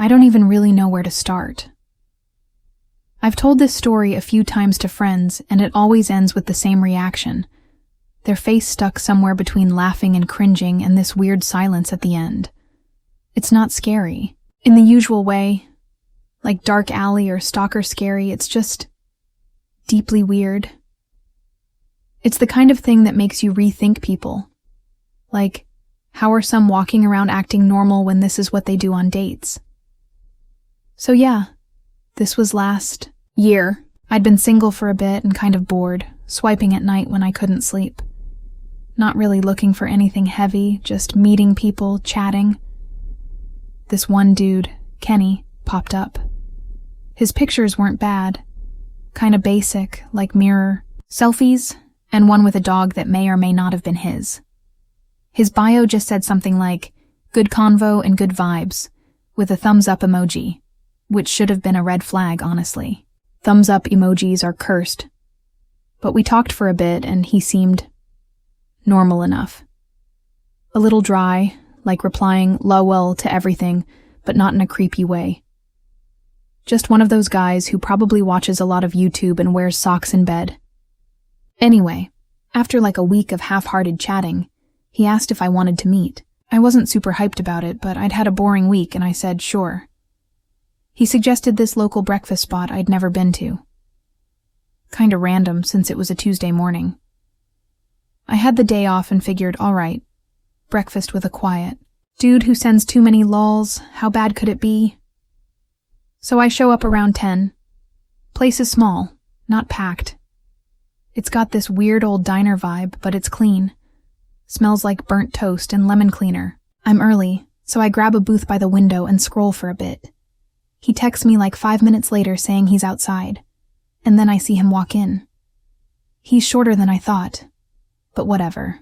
I don't even really know where to start. I've told this story a few times to friends, and it always ends with the same reaction. Their face stuck somewhere between laughing and cringing and this weird silence at the end. It's not scary, in the usual way, like dark alley or stalker scary. It's just deeply weird. It's the kind of thing that makes you rethink people. Like, how are some walking around acting normal when this is what they do on dates? So yeah, this was last year. I'd been single for a bit and kind of bored, swiping at night when I couldn't sleep. Not really looking for anything heavy, just meeting people, chatting. This one dude, Kenny, popped up. His pictures weren't bad. Kinda basic, like mirror selfies, and one with a dog that may or may not have been his. His bio just said something like, good convo and good vibes, with a thumbs up emoji, which should have been a red flag, honestly. Thumbs up emojis are cursed. But we talked for a bit and he seemed normal enough. A little dry, like replying lol to everything, but not in a creepy way. Just one of those guys who probably watches a lot of YouTube and wears socks in bed. Anyway, after like a week of half-hearted chatting, he asked if I wanted to meet. I wasn't super hyped about it, but I'd had a boring week and I said sure. He suggested this local breakfast spot I'd never been to. Kinda random since it was a Tuesday morning. I had the day off and figured, alright, breakfast with a quiet dude who sends too many lols, how bad could it be? So I show up around 10. Place is small, not packed. It's got this weird old diner vibe, but it's clean. Smells like burnt toast and lemon cleaner. I'm early, so I grab a booth by the window and scroll for a bit. He texts me like 5 minutes later saying he's outside, and then I see him walk in. He's shorter than I thought, but whatever.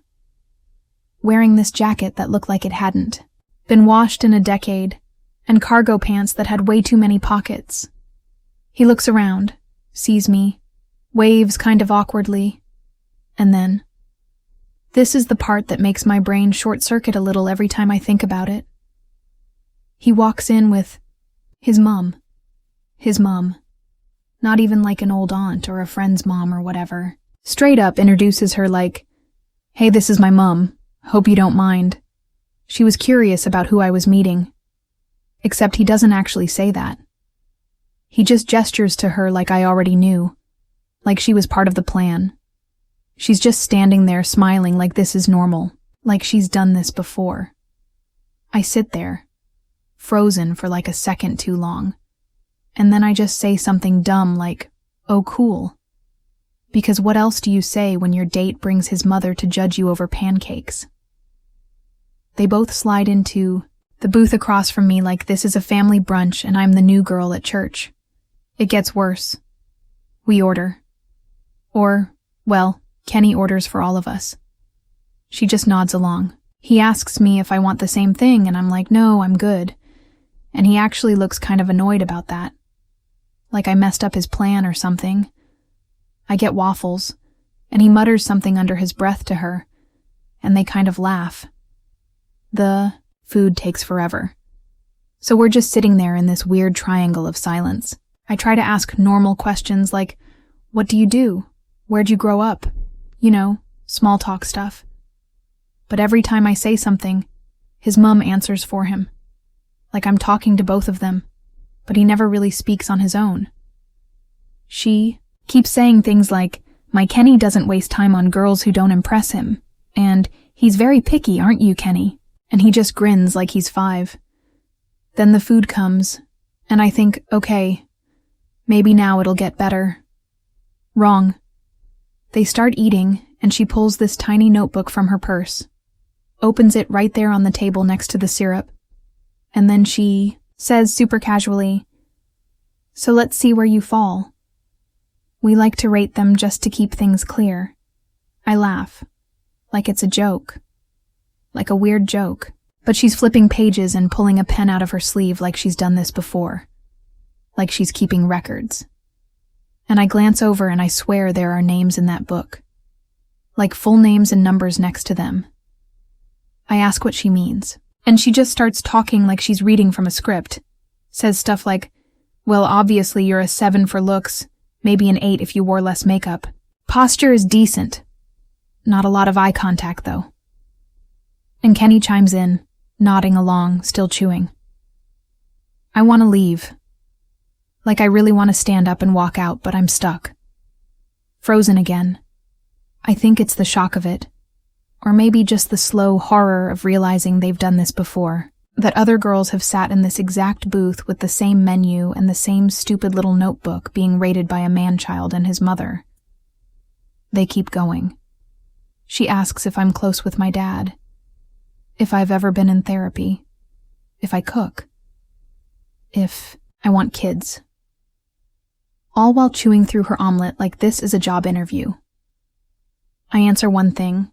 Wearing this jacket that looked like it hadn't been washed in a decade, and cargo pants that had way too many pockets. He looks around, sees me, waves kind of awkwardly, and then, this is the part that makes my brain short-circuit a little every time I think about it. He walks in with his mom. His mom. Not even like an old aunt or a friend's mom or whatever. Straight up introduces her like, hey, this is my mom. Hope you don't mind. She was curious about who I was meeting. Except he doesn't actually say that. He just gestures to her like I already knew. Like she was part of the plan. She's just standing there smiling like this is normal. Like she's done this before. I sit there, frozen for like a second too long. And then I just say something dumb like, oh cool. Because what else do you say when your date brings his mother to judge you over pancakes? They both slide into the booth across from me like this is a family brunch and I'm the new girl at church. It gets worse. We order. Or, well, Kenny orders for all of us. She just nods along. He asks me if I want the same thing and I'm like, no, I'm good. And he actually looks kind of annoyed about that. Like I messed up his plan or something. I get waffles, and he mutters something under his breath to her, and they kind of laugh. The food takes forever. So we're just sitting there in this weird triangle of silence. I try to ask normal questions like, what do you do? Where'd you grow up? You know, small talk stuff. But every time I say something, his mom answers for him. Like I'm talking to both of them, but he never really speaks on his own. She keeps saying things like, my Kenny doesn't waste time on girls who don't impress him, and he's very picky, aren't you, Kenny? And he just grins like he's 5. Then the food comes, and I think, okay, maybe now it'll get better. Wrong. They start eating, and she pulls this tiny notebook from her purse, opens it right there on the table next to the syrup, and then she says super casually, so let's see where you fall. We like to rate them just to keep things clear. I laugh, like it's a joke. Like a weird joke. But she's flipping pages and pulling a pen out of her sleeve like she's done this before. Like she's keeping records. And I glance over and I swear there are names in that book. Like full names and numbers next to them. I ask what she means. And she just starts talking like she's reading from a script. Says stuff like, well, obviously you're a 7 for looks, maybe an 8 if you wore less makeup. Posture is decent. Not a lot of eye contact, though. And Kenny chimes in, nodding along, still chewing. I want to leave. Like I really want to stand up and walk out, but I'm stuck. Frozen again. I think it's the shock of it. Or maybe just the slow horror of realizing they've done this before. That other girls have sat in this exact booth with the same menu and the same stupid little notebook being rated by a man-child and his mother. They keep going. She asks if I'm close with my dad. If I've ever been in therapy. If I cook. If I want kids. All while chewing through her omelet like this is a job interview. I answer one thing.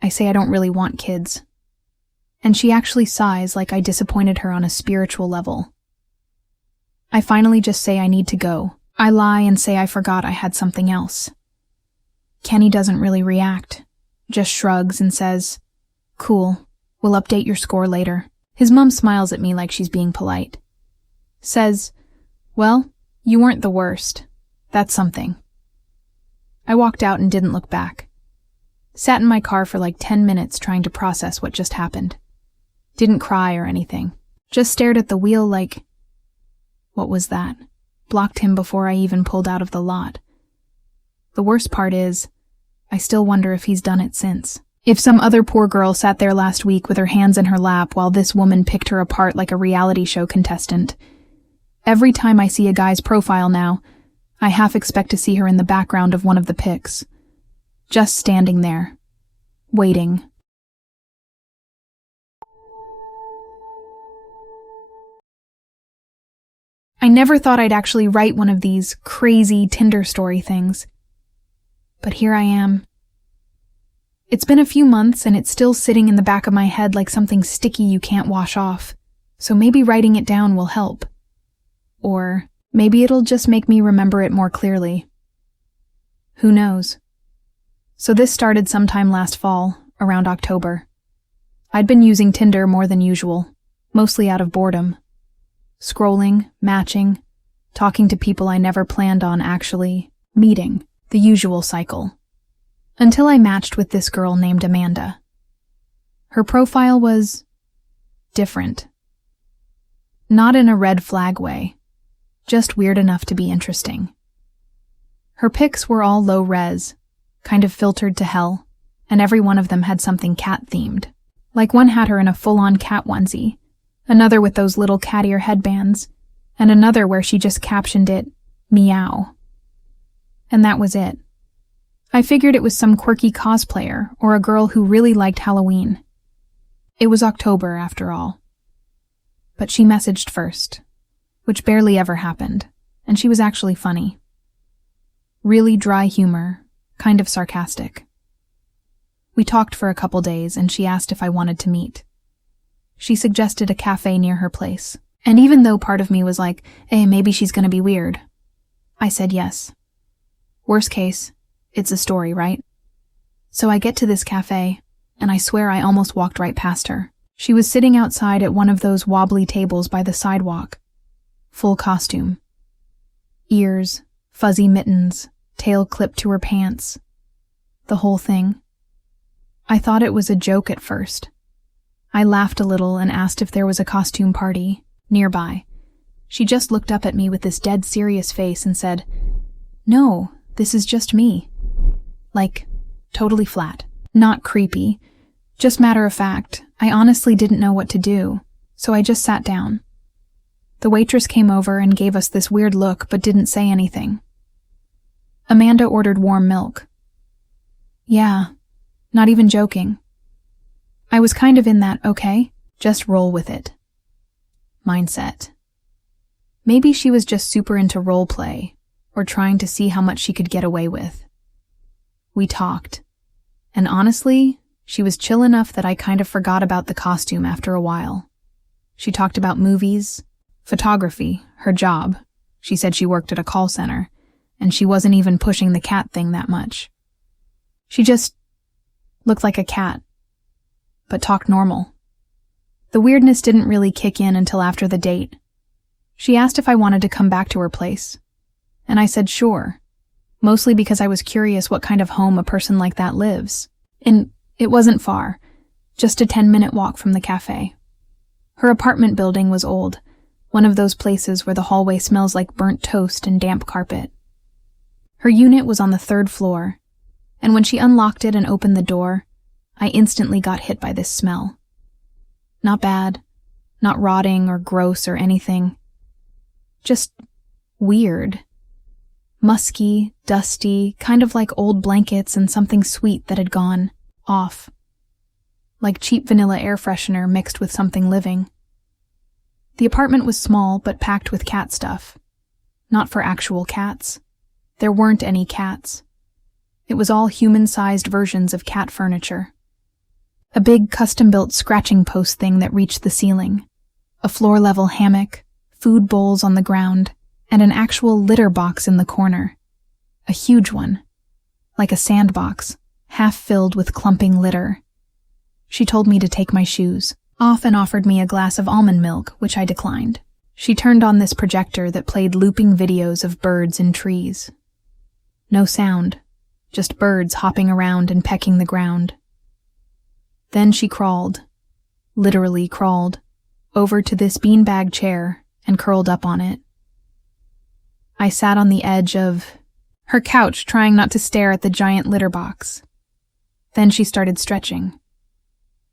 I say I don't really want kids. And she actually sighs like I disappointed her on a spiritual level. I finally just say I need to go. I lie and say I forgot I had something else. Kenny doesn't really react, just shrugs and says, cool, we'll update your score later. His mom smiles at me like she's being polite. Says, well, you weren't the worst. That's something. I walked out and didn't look back. Sat in my car for like 10 minutes trying to process what just happened. Didn't cry or anything. Just stared at the wheel like, what was that? Blocked him before I even pulled out of the lot. The worst part is, I still wonder if he's done it since. If some other poor girl sat there last week with her hands in her lap while this woman picked her apart like a reality show contestant. Every time I see a guy's profile now, I half expect to see her in the background of one of the pics. Just standing there, waiting. I never thought I'd actually write one of these crazy Tinder story things. But here I am. It's been a few months and it's still sitting in the back of my head like something sticky you can't wash off, so maybe writing it down will help. Or maybe it'll just make me remember it more clearly. Who knows? So this started sometime last fall, around October. I'd been using Tinder more than usual, mostly out of boredom. Scrolling, matching, talking to people I never planned on actually meeting, the usual cycle. Until I matched with this girl named Amanda. Her profile was different. Not in a red flag way, just weird enough to be interesting. Her pics were all low res, kind of filtered to hell, and every one of them had something cat-themed. Like one had her in a full-on cat onesie, another with those little cat ear headbands, and another where she just captioned it, meow. And that was it. I figured it was some quirky cosplayer or a girl who really liked Halloween. It was October, after all. But she messaged first, which barely ever happened, and she was actually funny. Really dry humor, kind of sarcastic. We talked for a couple days, and she asked if I wanted to meet. She suggested a cafe near her place, and even though part of me was like, hey, maybe she's gonna be weird, I said yes. Worst case, it's a story, right? So I get to this cafe, and I swear I almost walked right past her. She was sitting outside at one of those wobbly tables by the sidewalk. Full costume. Ears, fuzzy mittens, tail clipped to her pants. The whole thing. I thought it was a joke at first. I laughed a little and asked if there was a costume party nearby. She just looked up at me with this dead serious face and said, "No, this is just me." Like, totally flat. Not creepy. Just matter of fact. I honestly didn't know what to do, so I just sat down. The waitress came over and gave us this weird look but didn't say anything. Amanda ordered warm milk. Yeah, not even joking. I was kind of in that, okay, just roll with it mindset. Maybe she was just super into role play, or trying to see how much she could get away with. We talked, and honestly, she was chill enough that I kind of forgot about the costume after a while. She talked about movies, photography, her job. She said she worked at a call center, and she wasn't even pushing the cat thing that much. She just looked like a cat, but talked normal. The weirdness didn't really kick in until after the date. She asked if I wanted to come back to her place, and I said sure, mostly because I was curious what kind of home a person like that lives. And it wasn't far, just a 10-minute walk from the cafe. Her apartment building was old, one of those places where the hallway smells like burnt toast and damp carpet. Her unit was on the 3rd floor, and when she unlocked it and opened the door, I instantly got hit by this smell. Not bad, not rotting or gross or anything. Just weird. Musky, dusty, kind of like old blankets and something sweet that had gone off. Like cheap vanilla air freshener mixed with something living. The apartment was small but packed with cat stuff. Not for actual cats. There weren't any cats. It was all human-sized versions of cat furniture. A big custom-built scratching post thing that reached the ceiling. A floor-level hammock, food bowls on the ground, and an actual litter box in the corner. A huge one. Like a sandbox, half filled with clumping litter. She told me to take my shoes off and offered me a glass of almond milk, which I declined. She turned on this projector that played looping videos of birds in trees. No sound, just birds hopping around and pecking the ground. Then she crawled, literally crawled, over to this beanbag chair and curled up on it. I sat on the edge of her couch, trying not to stare at the giant litter box. Then she started stretching.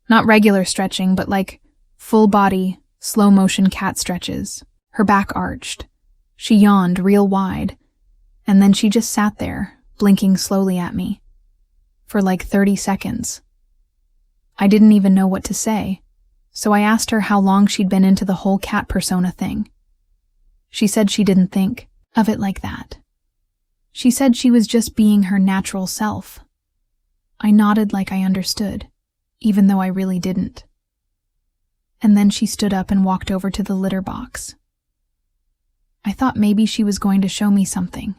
Not regular stretching, but like full-body, slow-motion cat stretches. Her back arched. She yawned real wide, and then she just sat there, blinking slowly at me. For like 30 seconds. I didn't even know what to say, so I asked her how long she'd been into the whole cat persona thing. She said she didn't think of it like that. She said she was just being her natural self. I nodded like I understood, even though I really didn't. And then she stood up and walked over to the litter box. I thought maybe she was going to show me something.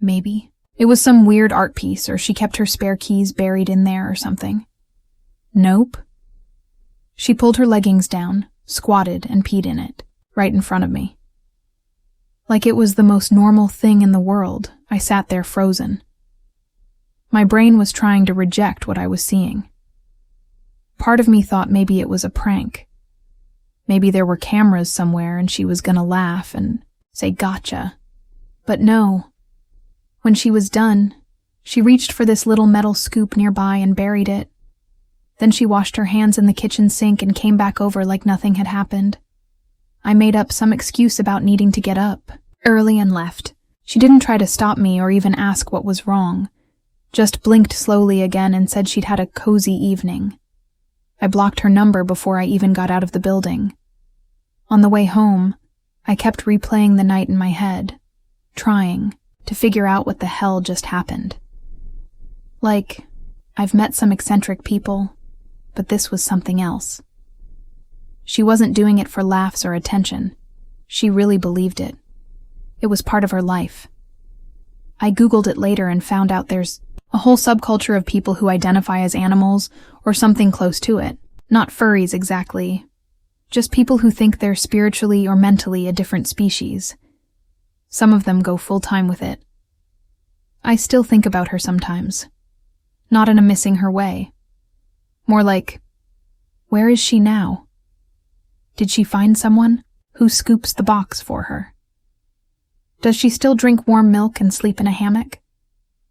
Maybe. It was some weird art piece, or she kept her spare keys buried in there or something. Nope. She pulled her leggings down, squatted, and peed in it, right in front of me. Like it was the most normal thing in the world, I sat there frozen. My brain was trying to reject what I was seeing. Part of me thought maybe it was a prank. Maybe there were cameras somewhere and she was gonna laugh and say gotcha. But no. When she was done, she reached for this little metal scoop nearby and buried it. Then she washed her hands in the kitchen sink and came back over like nothing had happened. I made up some excuse about needing to get up early and left. She didn't try to stop me or even ask what was wrong. Just blinked slowly again and said she'd had a cozy evening. I blocked her number before I even got out of the building. On the way home, I kept replaying the night in my head, trying to figure out what the hell just happened. Like, I've met some eccentric people, but this was something else. She wasn't doing it for laughs or attention. She really believed it. It was part of her life. I Googled it later and found out there's a whole subculture of people who identify as animals or something close to it. Not furries exactly. Just people who think they're spiritually or mentally a different species. Some of them go full-time with it. I still think about her sometimes. Not in a missing her way. More like, where is she now? Did she find someone who scoops the box for her? Does she still drink warm milk and sleep in a hammock?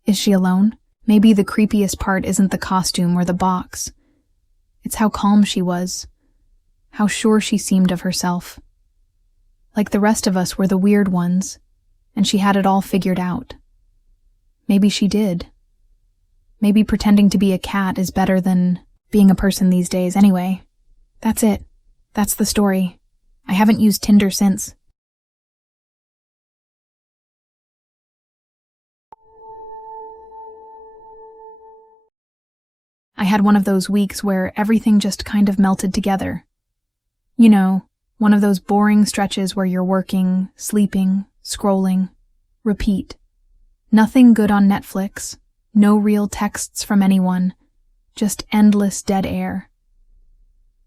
Is she alone? Maybe the creepiest part isn't the costume or the box. It's how calm she was. How sure she seemed of herself. Like the rest of us were the weird ones, and she had it all figured out. Maybe she did. Maybe pretending to be a cat is better than being a person these days anyway. That's it. That's the story. I haven't used Tinder since. I had one of those weeks where everything just kind of melted together. You know, one of those boring stretches where you're working, sleeping, scrolling, repeat. Nothing good on Netflix, no real texts from anyone, just endless dead air.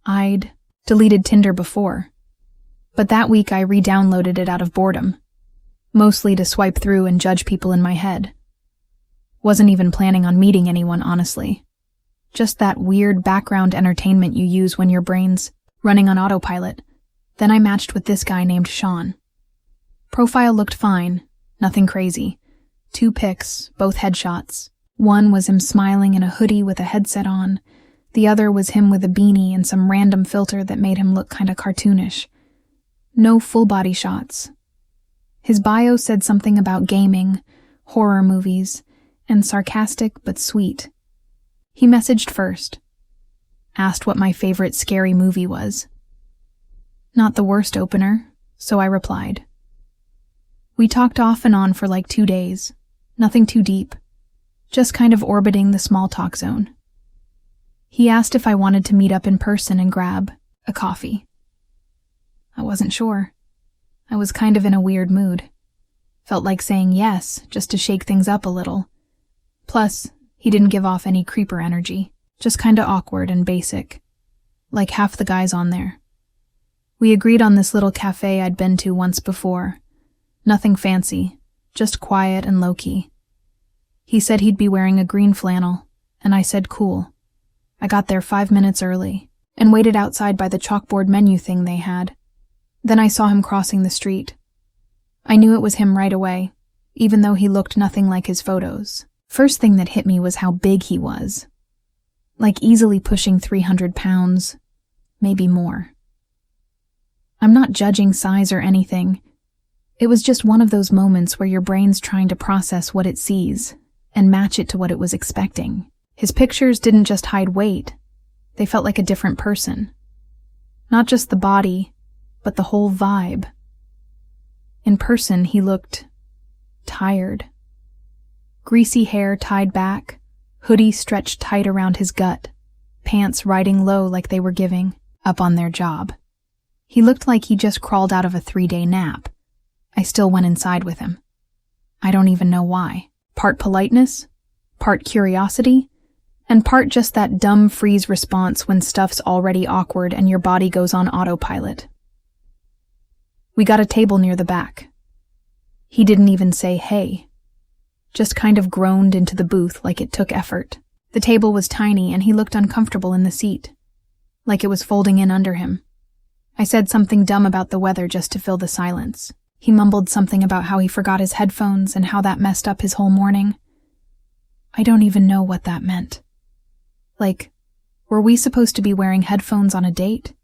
I'd deleted Tinder before, But that week I re-downloaded it out of boredom, mostly to swipe through and judge people in my head. Wasn't even planning on meeting anyone, honestly. Just that weird background entertainment you use when your brain's running on autopilot. Then I matched with this guy named Sean. Profile looked fine, nothing crazy. 2 pics, both headshots. One was him smiling in a hoodie with a headset on. The other was him with a beanie and some random filter that made him look kinda cartoonish. No full-body shots. His bio said something about gaming, horror movies, and sarcastic but sweet. He messaged first. Asked what my favorite scary movie was. Not the worst opener, so I replied. We talked off and on for like 2 days. Nothing too deep. Just kind of orbiting the small talk zone. He asked if I wanted to meet up in person and grab a coffee. I wasn't sure. I was kind of in a weird mood. Felt like saying yes, just to shake things up a little. Plus, he didn't give off any creeper energy, just kinda awkward and basic. Like half the guys on there. We agreed on this little cafe I'd been to once before. Nothing fancy, just quiet and low-key. He said he'd be wearing a green flannel, and I said cool. I got there 5 minutes early, and waited outside by the chalkboard menu thing they had. Then I saw him crossing the street. I knew it was him right away, even though he looked nothing like his photos. First thing that hit me was how big he was. Like easily pushing 300 pounds, maybe more. I'm not judging size or anything. It was just one of those moments where your brain's trying to process what it sees and match it to what it was expecting. His pictures didn't just hide weight. They felt like a different person. Not just the body, but the whole vibe. In person, he looked tired. Greasy hair tied back, hoodie stretched tight around his gut, pants riding low like they were giving up on their job. He looked like he just crawled out of a 3-day nap. I still went inside with him. I don't even know why. Part politeness, part curiosity, and part just that dumb freeze response when stuff's already awkward and your body goes on autopilot. We got a table near the back. He didn't even say hey, just kind of groaned into the booth like it took effort. The table was tiny and he looked uncomfortable in the seat, like it was folding in under him. I said something dumb about the weather just to fill the silence. He mumbled something about how he forgot his headphones and how that messed up his whole morning. I don't even know what that meant. Like, were we supposed to be wearing headphones on a date?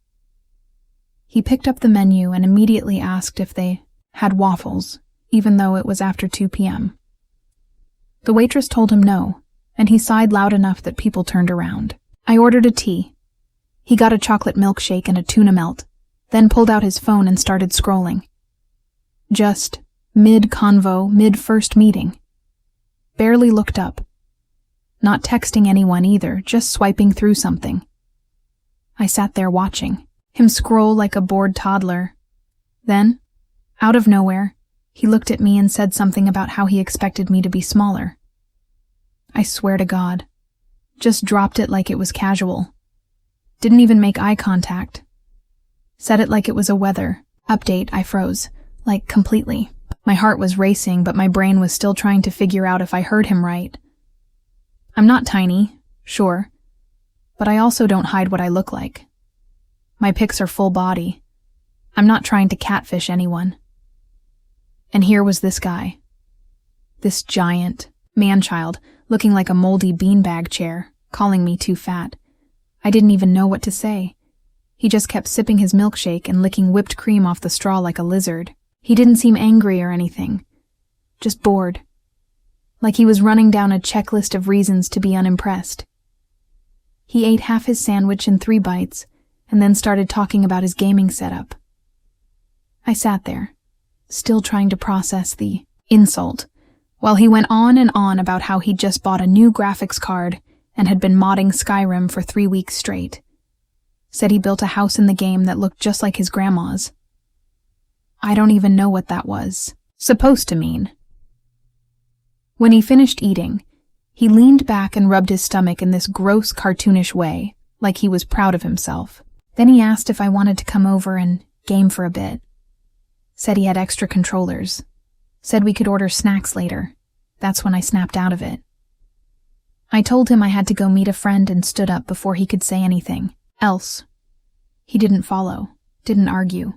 He picked up the menu and immediately asked if they had waffles, even though it was after 2 p.m. The waitress told him no, and he sighed loud enough that people turned around. I ordered a tea. He got a chocolate milkshake and a tuna melt, then pulled out his phone and started scrolling. Just mid-convo, mid-first meeting. Barely looked up. Not texting anyone either, just swiping through something. I sat there watching, him scroll like a bored toddler. Then, out of nowhere, he looked at me and said something about how he expected me to be smaller. I swear to God. Just dropped it like it was casual. Didn't even make eye contact. Said it like it was a weather update. I froze, like completely. My heart was racing, but my brain was still trying to figure out if I heard him right. I'm not tiny, sure, but I also don't hide what I look like. My pics are full body. I'm not trying to catfish anyone. And here was this guy. This giant man-child, looking like a moldy beanbag chair, calling me too fat. I didn't even know what to say. He just kept sipping his milkshake and licking whipped cream off the straw like a lizard. He didn't seem angry or anything. Just bored. Like he was running down a checklist of reasons to be unimpressed. He ate half his sandwich in 3 bites, and then started talking about his gaming setup. I sat there, still trying to process the insult, while he went on and on about how he'd just bought a new graphics card and had been modding Skyrim for 3 weeks straight. Said he built a house in the game that looked just like his grandma's. I don't even know what that was supposed to mean. When he finished eating, he leaned back and rubbed his stomach in this gross, cartoonish way, like he was proud of himself. Then he asked if I wanted to come over and game for a bit. Said he had extra controllers. Said we could order snacks later. That's when I snapped out of it. I told him I had to go meet a friend and stood up before he could say anything else. He didn't follow, didn't argue.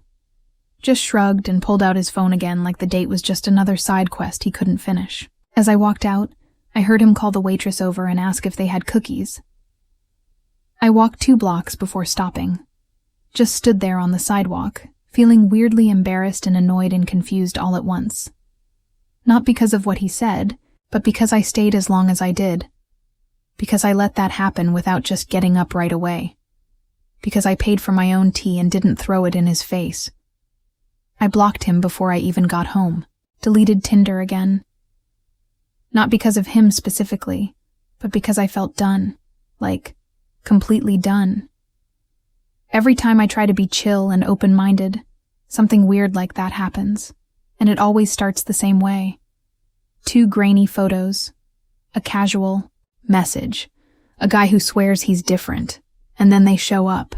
Just shrugged and pulled out his phone again like the date was just another side quest he couldn't finish. As I walked out, I heard him call the waitress over and ask if they had cookies. I walked 2 blocks before stopping. Just stood there on the sidewalk, feeling weirdly embarrassed and annoyed and confused all at once. Not because of what he said, but because I stayed as long as I did. Because I let that happen without just getting up right away. Because I paid for my own tea and didn't throw it in his face. I blocked him before I even got home, deleted Tinder again. Not because of him specifically, but because I felt done, like, completely done. Every time I try to be chill and open-minded, something weird like that happens, and it always starts the same way. 2 grainy photos, a casual message, a guy who swears he's different, and then they show up.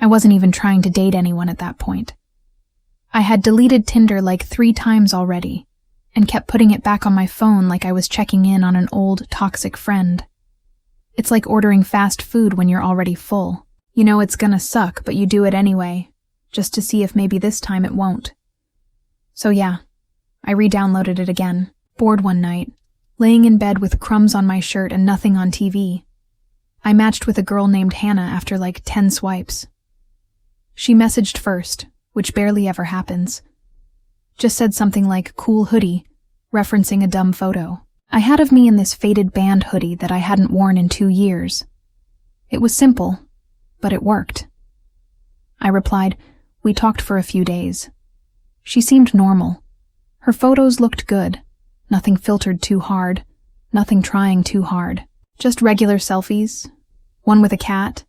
I wasn't even trying to date anyone at that point. I had deleted Tinder like 3 times already, and kept putting it back on my phone like I was checking in on an old, toxic friend. It's like ordering fast food when you're already full. You know it's gonna suck, but you do it anyway, just to see if maybe this time it won't. So yeah, I re-downloaded it again, bored one night, laying in bed with crumbs on my shirt and nothing on TV. I matched with a girl named Hannah after like 10 swipes. She messaged first, which barely ever happens. Just said something like cool hoodie, referencing a dumb photo. I had of me in this faded band hoodie that I hadn't worn in 2 years. It was simple, but it worked. I replied, we talked for a few days. She seemed normal. Her photos looked good, nothing filtered too hard, nothing trying too hard. Just regular selfies, one with a cat,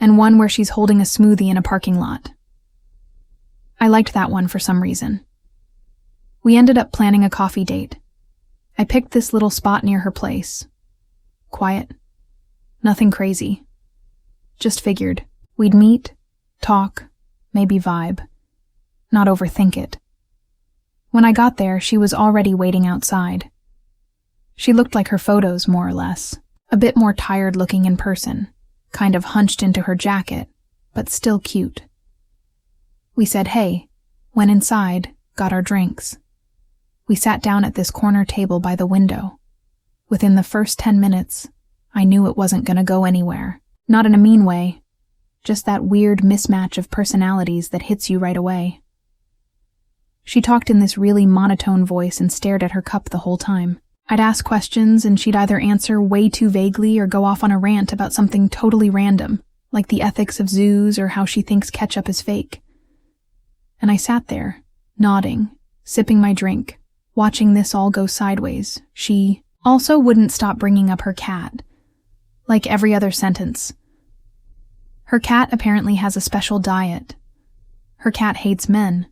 and one where she's holding a smoothie in a parking lot. I liked that one for some reason. We ended up planning a coffee date. I picked this little spot near her place. Quiet. Nothing crazy. Just figured we'd meet, talk, maybe vibe. Not overthink it. When I got there, she was already waiting outside. She looked like her photos, more or less. A bit more tired looking in person. Kind of hunched into her jacket, but still cute. We said hey, went inside, got our drinks. We sat down at this corner table by the window. Within the first 10 minutes, I knew it wasn't gonna go anywhere. Not in a mean way, just that weird mismatch of personalities that hits you right away. She talked in this really monotone voice and stared at her cup the whole time. I'd ask questions and she'd either answer way too vaguely or go off on a rant about something totally random, like the ethics of zoos or how she thinks ketchup is fake. And I sat there, nodding, sipping my drink, watching this all go sideways. She also wouldn't stop bringing up her cat, like every other sentence. Her cat apparently has a special diet. Her cat hates men.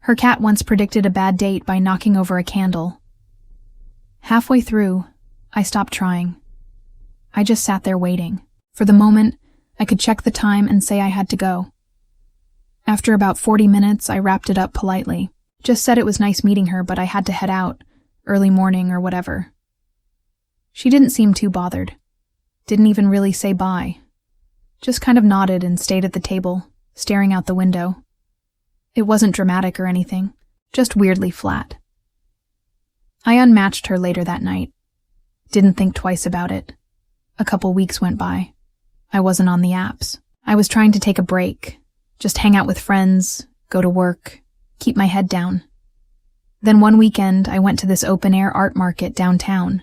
Her cat once predicted a bad date by knocking over a candle. Halfway through, I stopped trying. I just sat there waiting. For the moment, I could check the time and say I had to go. After about 40 minutes, I wrapped it up politely. Just said it was nice meeting her, but I had to head out, early morning or whatever. She didn't seem too bothered. Didn't even really say bye. Just kind of nodded and stayed at the table, staring out the window. It wasn't dramatic or anything, just weirdly flat. I unmatched her later that night. Didn't think twice about it. A couple weeks went by. I wasn't on the apps. I was trying to take a break, just hang out with friends, go to work, keep my head down. Then one weekend, I went to this open-air art market downtown.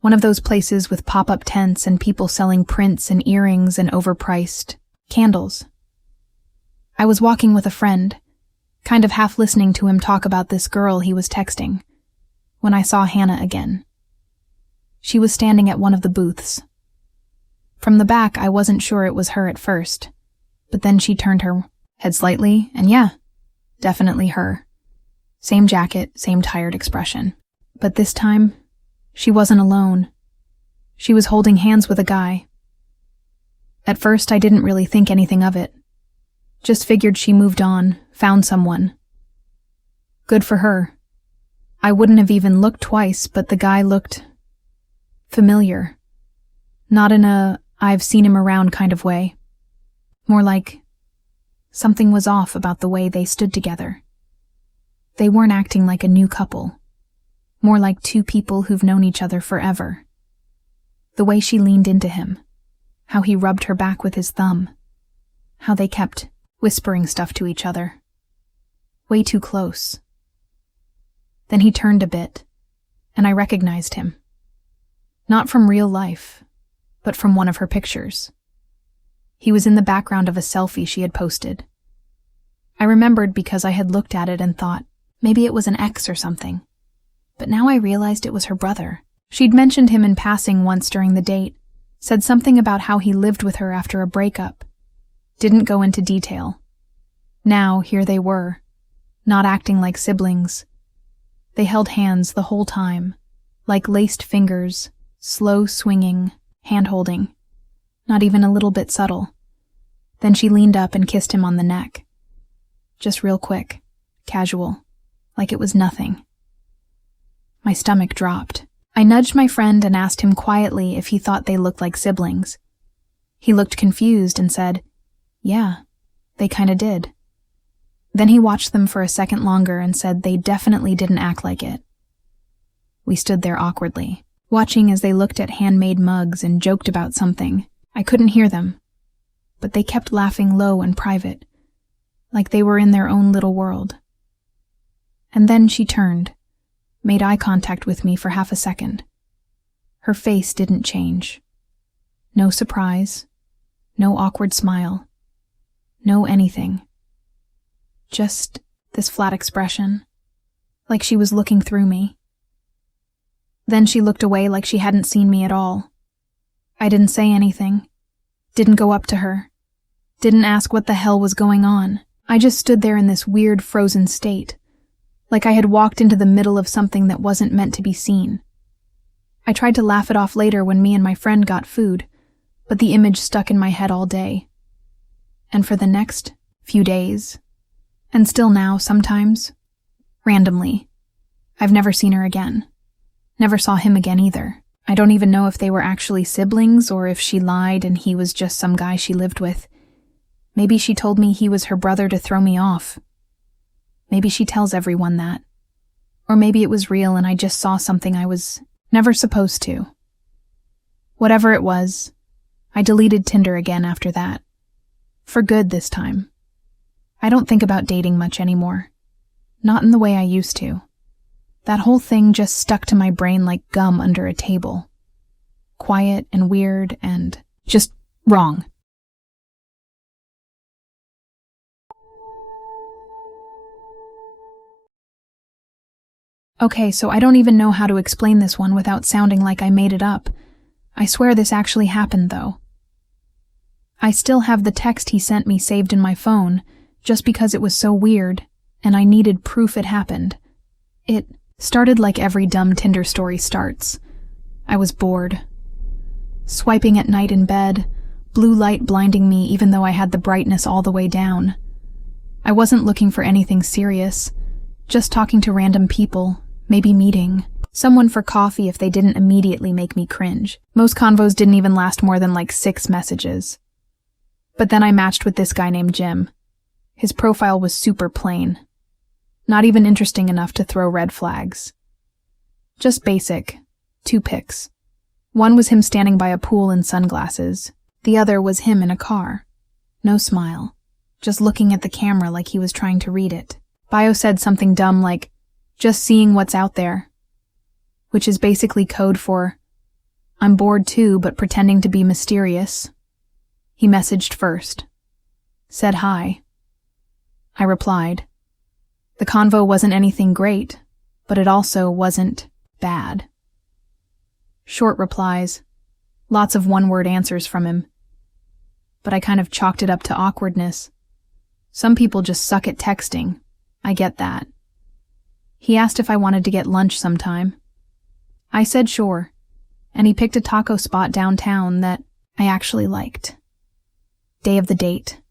One of those places with pop-up tents and people selling prints and earrings and overpriced candles. I was walking with a friend, kind of half listening to him talk about this girl he was texting, when I saw Hannah again. She was standing at one of the booths. From the back, I wasn't sure it was her at first, but then she turned her head slightly, and yeah, definitely her. Same jacket, same tired expression. But this time, she wasn't alone. She was holding hands with a guy. At first, I didn't really think anything of it. Just figured she moved on, found someone. Good for her. I wouldn't have even looked twice, but the guy looked familiar. Not in a I've seen him around kind of way. More like something was off about the way they stood together. They weren't acting like a new couple. More like two people who've known each other forever. The way she leaned into him. How he rubbed her back with his thumb. How they kept whispering stuff to each other. Way too close. Then he turned a bit, and I recognized him. Not from real life, but from one of her pictures. He was in the background of a selfie she had posted. I remembered because I had looked at it and thought, maybe it was an ex or something. But now I realized it was her brother. She'd mentioned him in passing once during the date, said something about how he lived with her after a breakup. Didn't go into detail. Now, here they were, not acting like siblings. They held hands the whole time, like laced fingers, slow swinging, hand-holding, not even a little bit subtle. Then she leaned up and kissed him on the neck. Just real quick, casual, like it was nothing. My stomach dropped. I nudged my friend and asked him quietly if he thought they looked like siblings. He looked confused and said, "Yeah, they kinda did." Then he watched them for a second longer and said they definitely didn't act like it. We stood there awkwardly, watching as they looked at handmade mugs and joked about something. I couldn't hear them, but they kept laughing low and private, like they were in their own little world. And then she turned, made eye contact with me for half a second. Her face didn't change. No surprise, no awkward smile, no anything. Just this flat expression, like she was looking through me. Then she looked away like she hadn't seen me at all. I didn't say anything, didn't go up to her, didn't ask what the hell was going on. I just stood there in this weird frozen state, like I had walked into the middle of something that wasn't meant to be seen. I tried to laugh it off later when me and my friend got food, but the image stuck in my head all day. And for the next few days, and still now sometimes, randomly, I've never seen her again. Never saw him again either. I don't even know if they were actually siblings or if she lied and he was just some guy she lived with. Maybe she told me he was her brother to throw me off. Maybe she tells everyone that. Or maybe it was real and I just saw something I was never supposed to. Whatever it was, I deleted Tinder again after that. For good this time. I don't think about dating much anymore. Not in the way I used to. That whole thing just stuck to my brain like gum under a table. Quiet and weird and just wrong. Okay, so I don't even know how to explain this one without sounding like I made it up. I swear this actually happened, though. I still have the text he sent me saved in my phone, just because it was so weird, and I needed proof it happened. It started like every dumb Tinder story starts. I was bored. Swiping at night in bed, blue light blinding me even though I had the brightness all the way down. I wasn't looking for anything serious, just talking to random people, maybe meeting someone for coffee if they didn't immediately make me cringe. Most convos didn't even last more than like 6 messages. But then I matched with this guy named Jim. His profile was super plain. Not even interesting enough to throw red flags. Just basic. 2 pics. One was him standing by a pool in sunglasses. The other was him in a car. No smile. Just looking at the camera like he was trying to read it. Bio said something dumb like, "Just seeing what's out there." Which is basically code for, "I'm bored too, but pretending to be mysterious." He messaged first. Said hi. I replied. The convo wasn't anything great, but it also wasn't bad. Short replies, lots of one-word answers from him. But I kind of chalked it up to awkwardness. Some people just suck at texting. I get that. He asked if I wanted to get lunch sometime. I said sure, and he picked a taco spot downtown that I actually liked. Day of the date.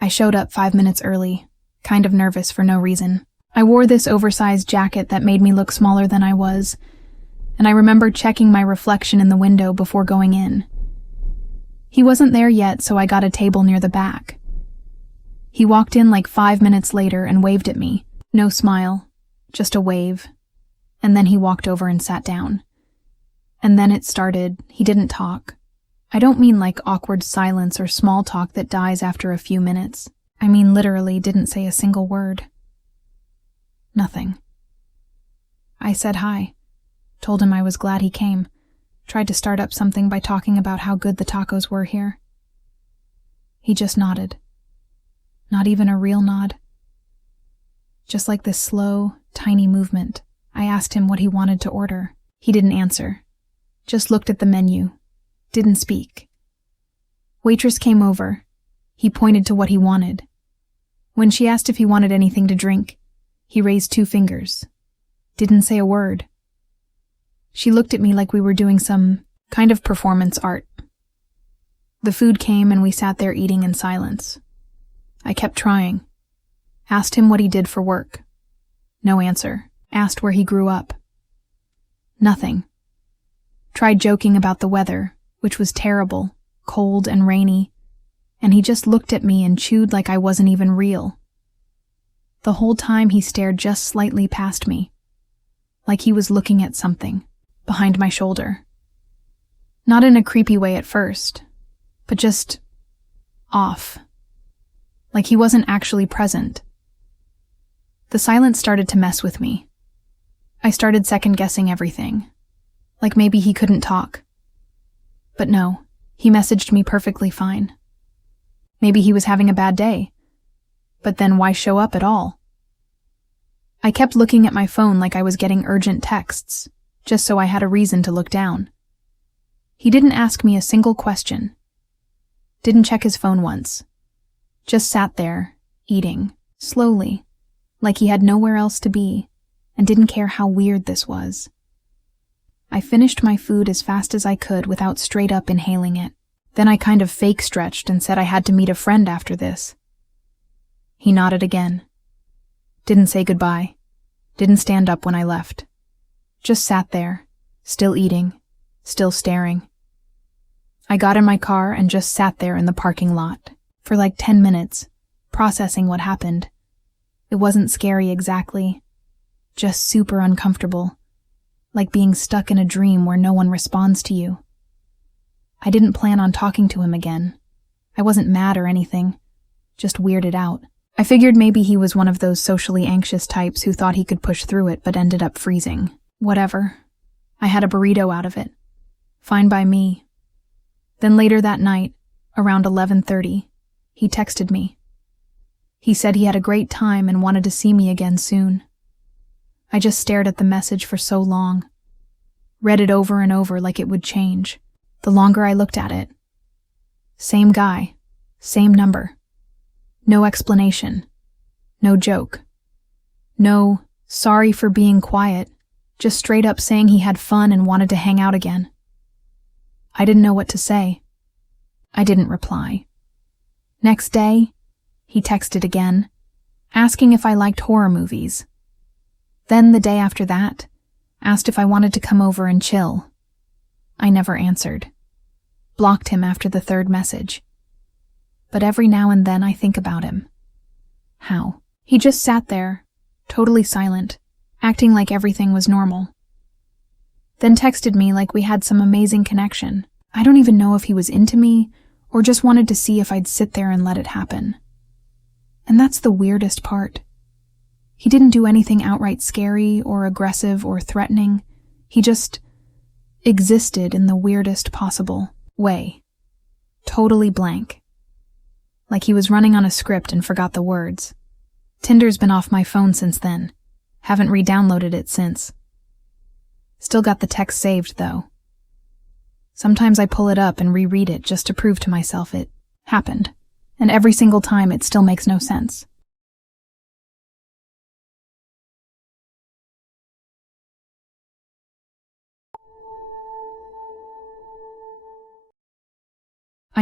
I showed up 5 minutes early, kind of nervous for no reason. I wore this oversized jacket that made me look smaller than I was, and I remember checking my reflection in the window before going in. He wasn't there yet, so I got a table near the back. He walked in like 5 minutes later and waved at me. No smile, just a wave. And then he walked over and sat down. And then it started. He didn't talk. I don't mean like awkward silence or small talk that dies after a few minutes. I mean literally didn't say a single word. Nothing. I said hi, told him I was glad he came, tried to start up something by talking about how good the tacos were here. He just nodded. Not even a real nod. Just like this slow, tiny movement. I asked him what he wanted to order. He didn't answer. Just looked at the menu. Didn't speak. Waitress came over. He pointed to what he wanted. When she asked if he wanted anything to drink, he raised 2 fingers. Didn't say a word. She looked at me like we were doing some kind of performance art. The food came and we sat there eating in silence. I kept trying. Asked him what he did for work. No answer. Asked where he grew up. Nothing. Tried joking about the weather, which was terrible, cold and rainy, and he just looked at me and chewed like I wasn't even real. The whole time he stared just slightly past me, like he was looking at something, behind my shoulder. Not in a creepy way at first, but just off. Like he wasn't actually present. The silence started to mess with me. I started second-guessing everything. Like maybe he couldn't talk. But no, he messaged me perfectly fine. Maybe he was having a bad day. But then why show up at all? I kept looking at my phone like I was getting urgent texts, just so I had a reason to look down. He didn't ask me a single question. Didn't check his phone once. Just sat there, eating, slowly, like he had nowhere else to be, and didn't care how weird this was. I finished my food as fast as I could without straight up inhaling it. Then I kind of fake stretched and said I had to meet a friend after this. He nodded again. Didn't say goodbye. Didn't stand up when I left. Just sat there, still eating, still staring. I got in my car and just sat there in the parking lot for like 10 minutes, processing what happened. It wasn't scary exactly, just super uncomfortable, like being stuck in a dream where no one responds to you. I didn't plan on talking to him again. I wasn't mad or anything, just weirded out. I figured maybe he was one of those socially anxious types who thought he could push through it but ended up freezing. Whatever. I had a burrito out of it. Fine by me. Then later that night, around 11:30, he texted me. He said he had a great time and wanted to see me again soon. I just stared at the message for so long. Read it over and over like it would change. The longer I looked at it. Same guy. Same number. No explanation. No joke. No, sorry for being quiet. Just straight up saying he had fun and wanted to hang out again. I didn't know what to say. I didn't reply. Next day, he texted again, asking if I liked horror movies. Then the day after that, asked if I wanted to come over and chill. I never answered. Blocked him after the 3rd message. But every now and then I think about him. How? He just sat there, totally silent, acting like everything was normal. Then texted me like we had some amazing connection. I don't even know if he was into me or just wanted to see if I'd sit there and let it happen. And that's the weirdest part. He didn't do anything outright scary or aggressive or threatening. He just existed in the weirdest possible way. Totally blank. Like he was running on a script and forgot the words. Tinder's been off my phone since then. Haven't re-downloaded it since. Still got the text saved, though. Sometimes I pull it up and reread it just to prove to myself it happened. And every single time it still makes no sense.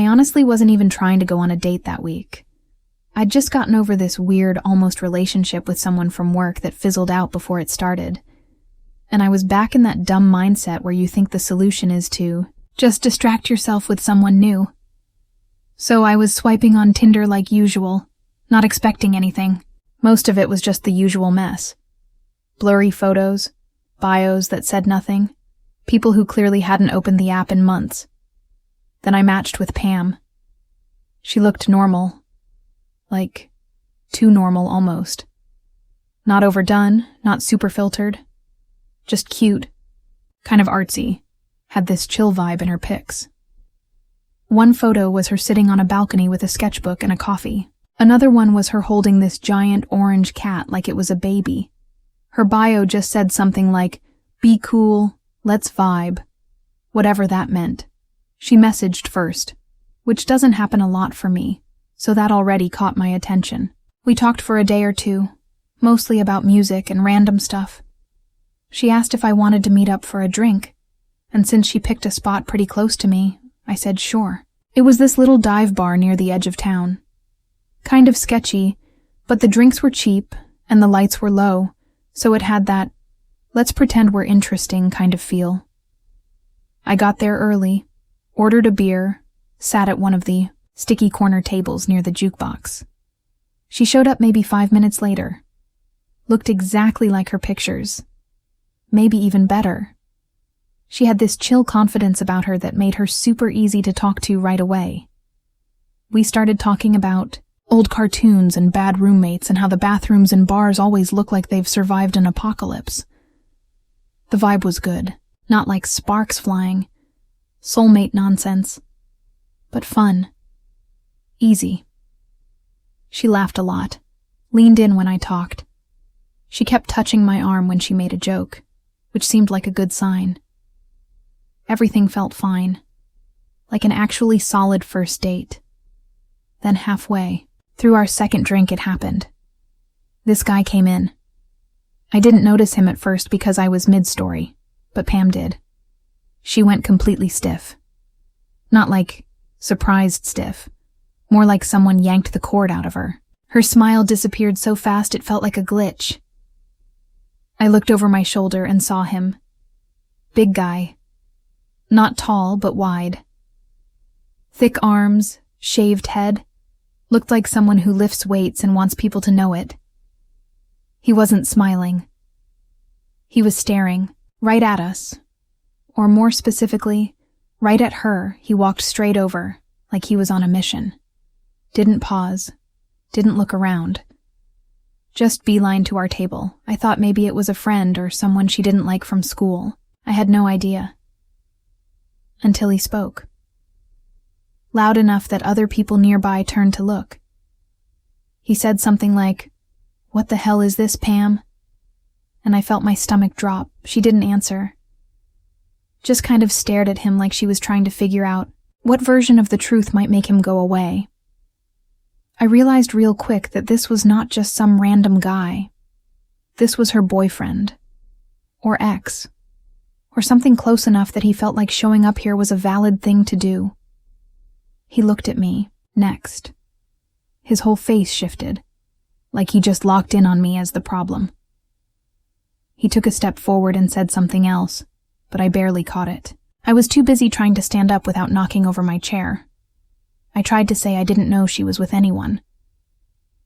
I honestly wasn't even trying to go on a date that week. I'd just gotten over this weird, almost relationship with someone from work that fizzled out before it started. And I was back in that dumb mindset where you think the solution is to just distract yourself with someone new. So I was swiping on Tinder like usual, not expecting anything. Most of it was just the usual mess. Blurry photos, bios that said nothing, people who clearly hadn't opened the app in months. Then I matched with Pam. She looked normal. Like, too normal almost. Not overdone, not super filtered. Just cute. Kind of artsy. Had this chill vibe in her pics. One photo was her sitting on a balcony with a sketchbook and a coffee. Another one was her holding this giant orange cat like it was a baby. Her bio just said something like, "Be cool, let's vibe." Whatever that meant. She messaged first, which doesn't happen a lot for me, so that already caught my attention. We talked for a day or two, mostly about music and random stuff. She asked if I wanted to meet up for a drink, and since she picked a spot pretty close to me, I said sure. It was this little dive bar near the edge of town. Kind of sketchy, but the drinks were cheap and the lights were low, so it had that, let's pretend we're interesting kind of feel. I got there early, ordered a beer, sat at one of the sticky corner tables near the jukebox. She showed up maybe 5 minutes later. Looked exactly like her pictures. Maybe even better. She had this chill confidence about her that made her super easy to talk to right away. We started talking about old cartoons and bad roommates and how the bathrooms in bars always look like they've survived an apocalypse. The vibe was good, not like sparks flying, soulmate nonsense, but fun. Easy. She laughed a lot, leaned in when I talked. She kept touching my arm when she made a joke, which seemed like a good sign. Everything felt fine, like an actually solid first date. Then halfway, through our second drink, it happened. This guy came in. I didn't notice him at first because I was mid-story, but Pam did. She went completely stiff. Not like surprised stiff, more like someone yanked the cord out of her. Her smile disappeared so fast it felt like a glitch. I looked over my shoulder and saw him. Big guy. Not tall, but wide. Thick arms, shaved head. Looked like someone who lifts weights and wants people to know it. He wasn't smiling. He was staring, right at us. Or more specifically, right at her. He walked straight over, like he was on a mission. Didn't pause. Didn't look around. Just beeline to our table. I thought maybe it was a friend or someone she didn't like from school. I had no idea. Until he spoke. Loud enough that other people nearby turned to look. He said something like, "What the hell is this, Pam?" And I felt my stomach drop. She didn't answer. Just kind of stared at him like she was trying to figure out what version of the truth might make him go away. I realized real quick that this was not just some random guy. This was her boyfriend. Or ex. Or something close enough that he felt like showing up here was a valid thing to do. He looked at me, next. His whole face shifted, like he just locked in on me as the problem. He took a step forward and said something else, but I barely caught it. I was too busy trying to stand up without knocking over my chair. I tried to say I didn't know she was with anyone.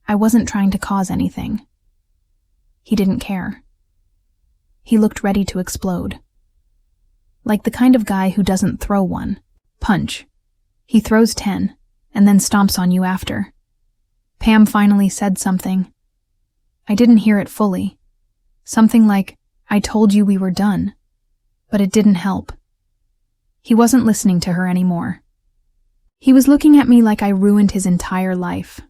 I wasn't trying to cause anything. He didn't care. He looked ready to explode. Like the kind of guy who doesn't throw one. Punch. He throws 10, and then stomps on you after. Pam finally said something. I didn't hear it fully. Something like, "I told you we were done." But it didn't help. He wasn't listening to her anymore. He was looking at me like I ruined his entire life.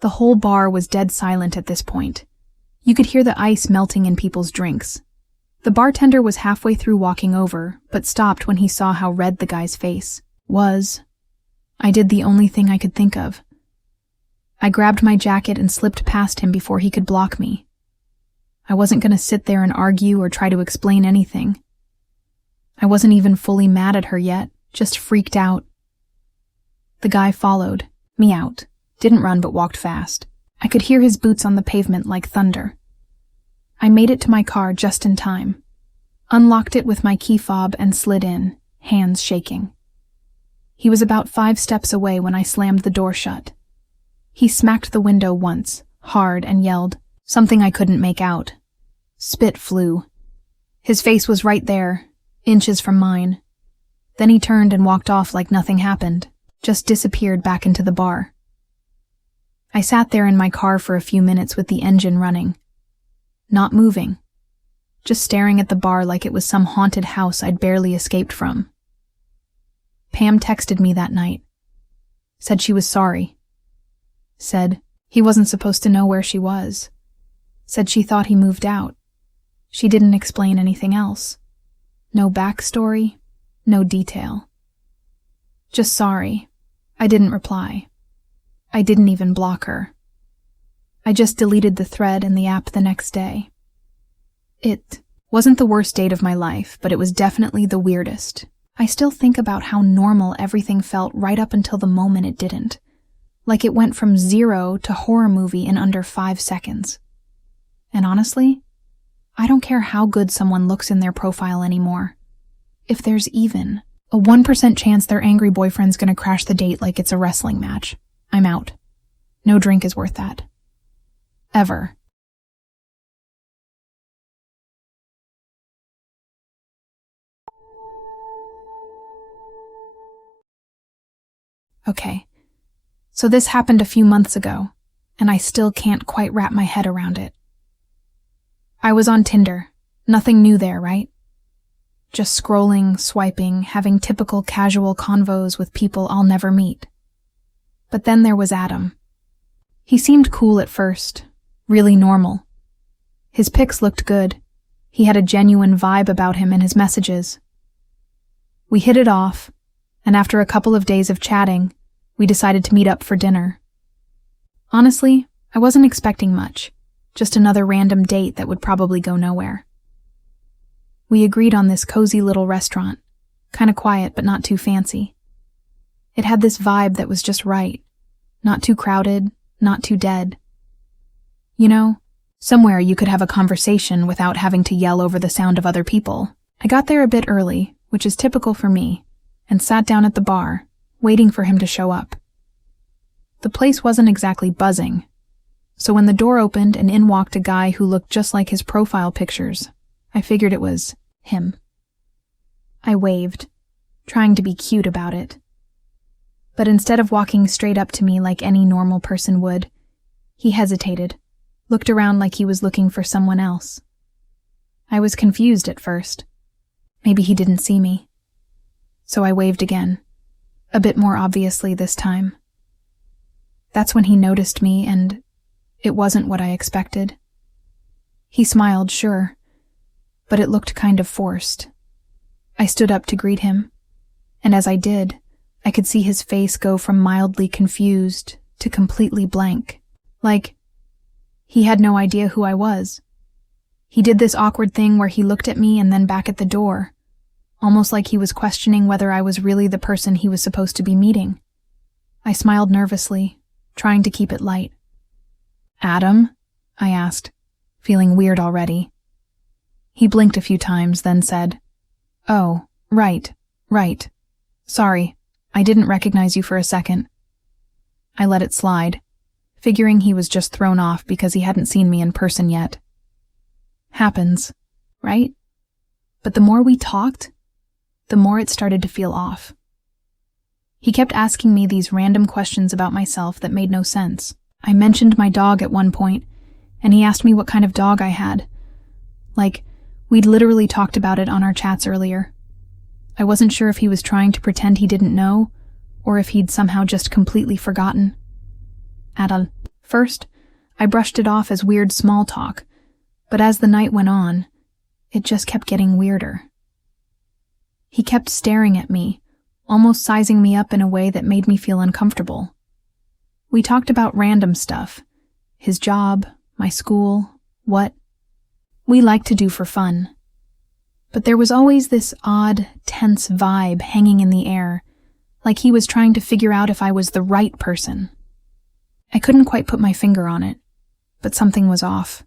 The whole bar was dead silent at this point. You could hear the ice melting in people's drinks. The bartender was halfway through walking over, but stopped when he saw how red the guy's face was. I did the only thing I could think of. I grabbed my jacket and slipped past him before he could block me. I wasn't going to sit there and argue or try to explain anything. I wasn't even fully mad at her yet, just freaked out. The guy followed me out, didn't run but walked fast. I could hear his boots on the pavement like thunder. I made it to my car just in time, unlocked it with my key fob and slid in, hands shaking. He was about 5 steps away when I slammed the door shut. He smacked the window once, hard, and yelled, something I couldn't make out. Spit flew. His face was right there, inches from mine. Then he turned and walked off like nothing happened, just disappeared back into the bar. I sat there in my car for a few minutes with the engine running. Not moving. Just staring at the bar like it was some haunted house I'd barely escaped from. Pam texted me that night. Said she was sorry. Said he wasn't supposed to know where she was. Said she thought he moved out. She didn't explain anything else. No backstory, no detail. Just sorry. I didn't reply. I didn't even block her. I just deleted the thread and the app the next day. It wasn't the worst date of my life, but it was definitely the weirdest. I still think about how normal everything felt right up until the moment it didn't. Like it went from 0 to horror movie in under 5 seconds. And honestly, I don't care how good someone looks in their profile anymore. If there's even a 1% chance their angry boyfriend's gonna crash the date like it's a wrestling match, I'm out. No drink is worth that. Ever. Okay, so this happened a few months ago, and I still can't quite wrap my head around it. I was on Tinder. Nothing new there, right? Just scrolling, swiping, having typical casual convos with people I'll never meet. But then there was Adam. He seemed cool at first, really normal. His pics looked good. He had a genuine vibe about him in his messages. We hit it off, and after a couple of days of chatting, we decided to meet up for dinner. Honestly, I wasn't expecting much, just another random date that would probably go nowhere. We agreed on this cozy little restaurant, kinda quiet but not too fancy. It had this vibe that was just right, not too crowded, not too dead. You know, somewhere you could have a conversation without having to yell over the sound of other people. I got there a bit early, which is typical for me, and sat down at the bar, waiting for him to show up. The place wasn't exactly buzzing, so when the door opened and in walked a guy who looked just like his profile pictures, I figured it was him. I waved, trying to be cute about it. But instead of walking straight up to me like any normal person would, he hesitated, looked around like he was looking for someone else. I was confused at first. Maybe he didn't see me. So I waved again, a bit more obviously this time. That's when he noticed me, and it wasn't what I expected. He smiled, sure, but it looked kind of forced. I stood up to greet him, and as I did, I could see his face go from mildly confused to completely blank. Like, he had no idea who I was. He did this awkward thing where he looked at me and then back at the door, almost like he was questioning whether I was really the person he was supposed to be meeting. I smiled nervously, trying to keep it light. "Adam?" I asked, feeling weird already. He blinked a few times, then said, "Oh, right. Sorry, I didn't recognize you for a second." I let it slide, figuring he was just thrown off because he hadn't seen me in person yet. Happens, right? But the more we talked, the more it started to feel off. He kept asking me these random questions about myself that made no sense. I mentioned my dog at one point, and he asked me what kind of dog I had. Like, we'd literally talked about it on our chats earlier. I wasn't sure if he was trying to pretend he didn't know, or if he'd somehow just completely forgotten. First, I brushed it off as weird small talk, but as the night went on, it just kept getting weirder. He kept staring at me, almost sizing me up in a way that made me feel uncomfortable. We talked about random stuff, his job, my school, what we liked to do for fun. But there was always this odd, tense vibe hanging in the air, like he was trying to figure out if I was the right person. I couldn't quite put my finger on it, but something was off.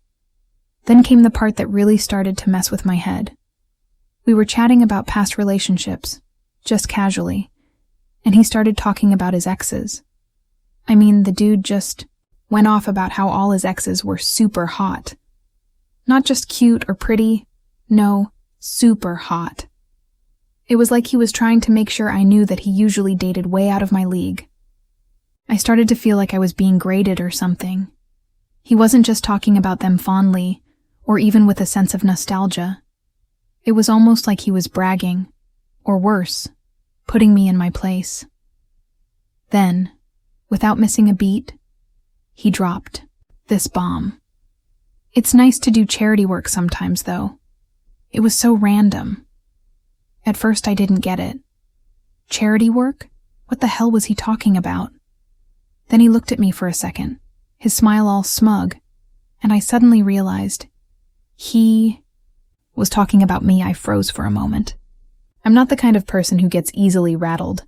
Then came the part that really started to mess with my head. We were chatting about past relationships, just casually, and he started talking about his exes. I mean, the dude just went off about how all his exes were super hot. Not just cute or pretty, no, super hot. It was like he was trying to make sure I knew that he usually dated way out of my league. I started to feel like I was being graded or something. He wasn't just talking about them fondly, or even with a sense of nostalgia. It was almost like he was bragging, or worse, putting me in my place. Then, without missing a beat, he dropped this bomb. It's nice to do charity work sometimes, though. It was so random. At first I didn't get it. Charity work? What the hell was he talking about? Then he looked at me for a second, his smile all smug, and I suddenly realized he was talking about me. I froze for a moment. I'm not the kind of person who gets easily rattled,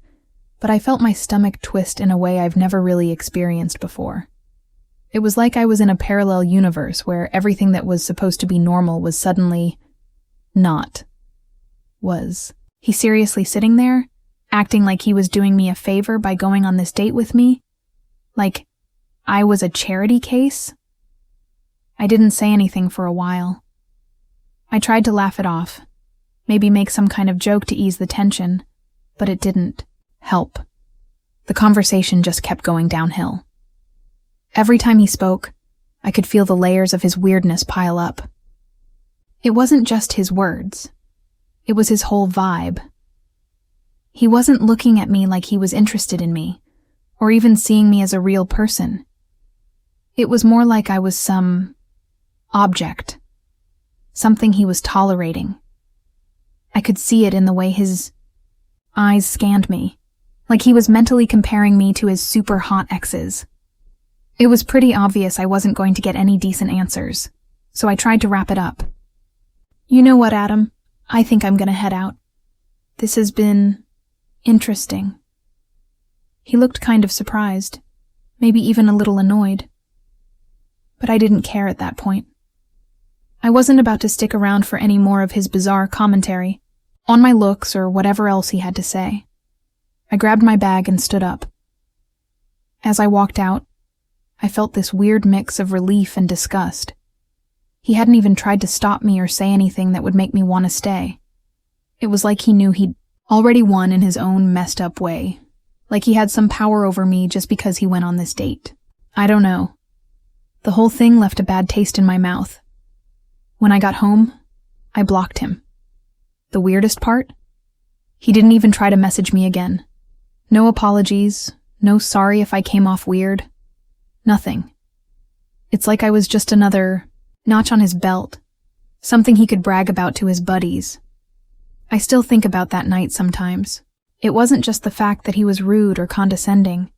but I felt my stomach twist in a way I've never really experienced before. It was like I was in a parallel universe where everything that was supposed to be normal was suddenly not. Was he seriously sitting there, acting like he was doing me a favor by going on this date with me? Like I was a charity case? I didn't say anything for a while. I tried to laugh it off, maybe make some kind of joke to ease the tension, but it didn't help. The conversation just kept going downhill. Every time he spoke, I could feel the layers of his weirdness pile up. It wasn't just his words. It was his whole vibe. He wasn't looking at me like he was interested in me, or even seeing me as a real person. It was more like I was some object, something he was tolerating. I could see it in the way his eyes scanned me, like he was mentally comparing me to his super hot exes. It was pretty obvious I wasn't going to get any decent answers, so I tried to wrap it up. You know what, Adam? I think I'm gonna head out. This has been interesting. He looked kind of surprised, maybe even a little annoyed. But I didn't care at that point. I wasn't about to stick around for any more of his bizarre commentary on my looks or whatever else he had to say. I grabbed my bag and stood up. As I walked out, I felt this weird mix of relief and disgust. He hadn't even tried to stop me or say anything that would make me want to stay. It was like he knew he'd already won in his own messed up way, like he had some power over me just because he went on this date. I don't know. The whole thing left a bad taste in my mouth. When I got home, I blocked him. The weirdest part? He didn't even try to message me again. No apologies, no sorry if I came off weird. Nothing. It's like I was just another notch on his belt, something he could brag about to his buddies. I still think about that night sometimes. It wasn't just the fact that he was rude or condescending.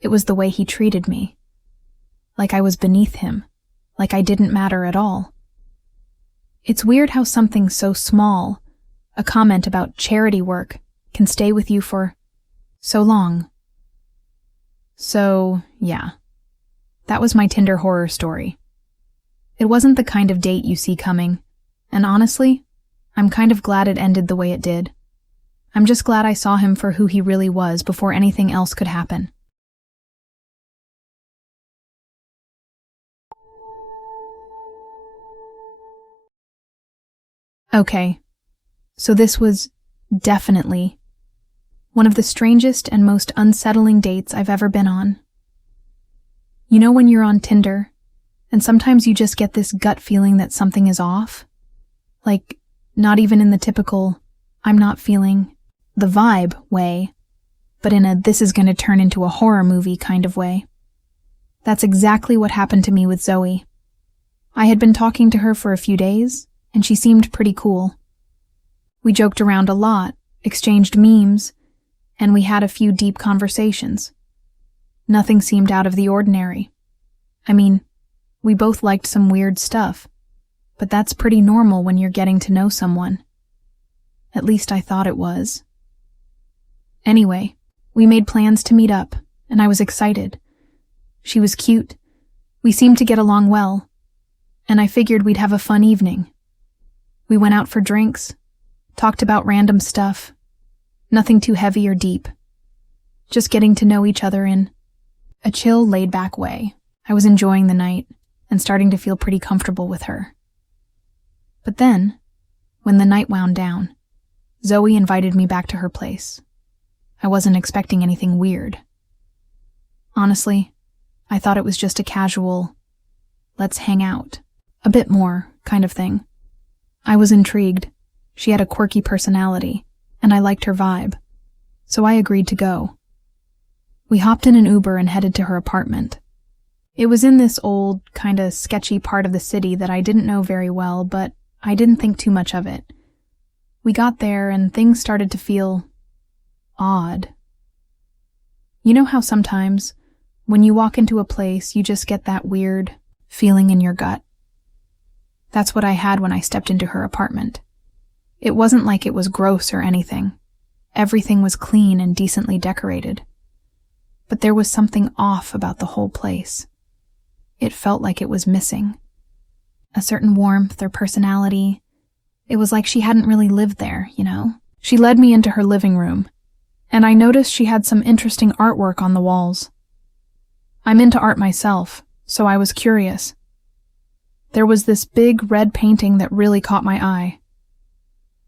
It was the way he treated me. Like I was beneath him, like I didn't matter at all. It's weird how something so small, a comment about charity work, can stay with you for so long. So, yeah. That was my Tinder horror story. It wasn't the kind of date you see coming, and honestly, I'm kind of glad it ended the way it did. I'm just glad I saw him for who he really was before anything else could happen. Okay, so this was definitely one of the strangest and most unsettling dates I've ever been on. You know when you're on Tinder, and sometimes you just get this gut feeling that something is off? Like, not even in the typical, I'm not feeling the vibe way, but in a this is going to turn into a horror movie kind of way. That's exactly what happened to me with Zoe. I had been talking to her for a few days, and she seemed pretty cool. We joked around a lot, exchanged memes, and we had a few deep conversations. Nothing seemed out of the ordinary. I mean, we both liked some weird stuff, but that's pretty normal when you're getting to know someone. At least I thought it was. Anyway, we made plans to meet up, and I was excited. She was cute. We seemed to get along well, and I figured we'd have a fun evening. We went out for drinks, talked about random stuff, nothing too heavy or deep, just getting to know each other in a chill, laid-back way. I was enjoying the night and starting to feel pretty comfortable with her. But then, when the night wound down, Zoe invited me back to her place. I wasn't expecting anything weird. Honestly, I thought it was just a casual, let's hang out, a bit more kind of thing. I was intrigued. She had a quirky personality, and I liked her vibe, so I agreed to go. We hopped in an Uber and headed to her apartment. It was in this old, kinda sketchy part of the city that I didn't know very well, but I didn't think too much of it. We got there and things started to feel odd. You know how sometimes, when you walk into a place, you just get that weird feeling in your gut? That's what I had when I stepped into her apartment. It wasn't like it was gross or anything. Everything was clean and decently decorated. But there was something off about the whole place. It felt like it was missing. A certain warmth or personality. It was like she hadn't really lived there, you know? She led me into her living room, and I noticed she had some interesting artwork on the walls. I'm into art myself, so I was curious. There was this big red painting that really caught my eye.